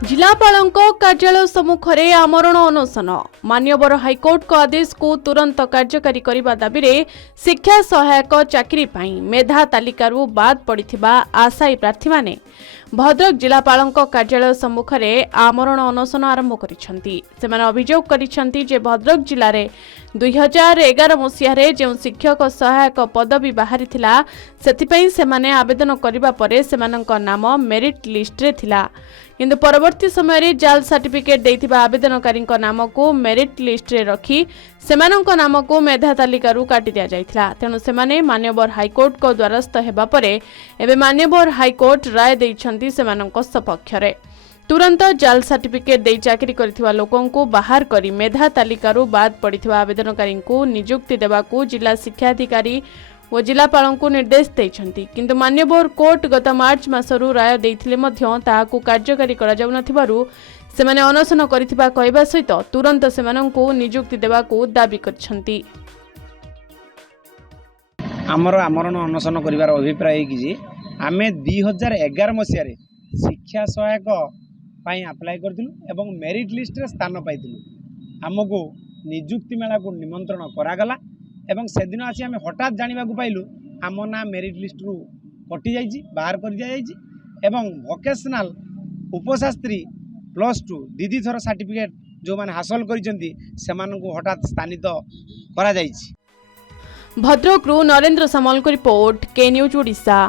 जिलापाल कार्यालय सम्मुखें आमरण अनशन मान्यवर हाइकोर्ट को आदेश को तुरंत कार्यकारी करने दाबी में शिक्षा सहायक चाकरी मेधा तालिकारु बाद पड़िथिबा आशायी प्रार्थी माने भद्रक जिलापाल कार्यालय सम्मुखें आमरण अनशन आरंभ कर अभियोग कर भद्रक जिले में 2011 मसीह जो शिक्षक सहायक पदवी बाहरी से आवेदन करने पर सेमानक नाम मेरिट लिस्ट रे थिला किंतु परवर्ती समय जाल सर्टिफिकेट देथिबा आवेदनकारी नाम को मेरिट लिस्ट रे रखी सेमानक नाम को मेधा तालिकारु काटी दिया जायथिला। तेणु सेमाने मान्यवर हाइकोर्ट को द्वारस्थ हेबा परे एबे मान्यवर हाइकोर्ट राय दैछंती सेमानक सपक्षरे तुरंत जाल सर्टिफिकेट दे चाकरी करथिबा लोकन को बाहर करी मेधा तालिकारु बाद पड़िथिबा आवेदनकारी को नियुक्ति देबाकू जिला शिक्षाधिकारी और जिलापाल को निर्देश देइछंती किंतु मान्यवर कोर्ट गत मार्च मासरू राय देइथिले मध्य ताहाकू कार्यकारी करा जाउ नथिबारु सेमाने अनशन करिथिबा कहबा सहित तुरंत सेमानंकू नियुक्ति देबाकू दाबी करछंती। आमर आमरण अनशन करिवार अभिप्राय कि जे आमे 2011 मसिया रे शिक्षा सहायक पाई अप्लाई करथिलु एवं मेरिट लिस्ट रे स्थान पाइथिलु। हमको नियुक्ति मेला को निमंत्रण करागला एवं से दिन आसी आम हठात जाना पाइलु आम ना मेरिट लिस्ट रु कटि जाइछि बाहर कर दिया जाइछि एवं वोकेशनल उपशास्त्री +2 दीदी थर सर्टिफिकेट जो माने हासिल करिसेंती सेमानकु हठात स्थानित करा जाइछि। भद्रक नरेंद्र सामल को रिपोर्ट के न्यूज ओडिशा।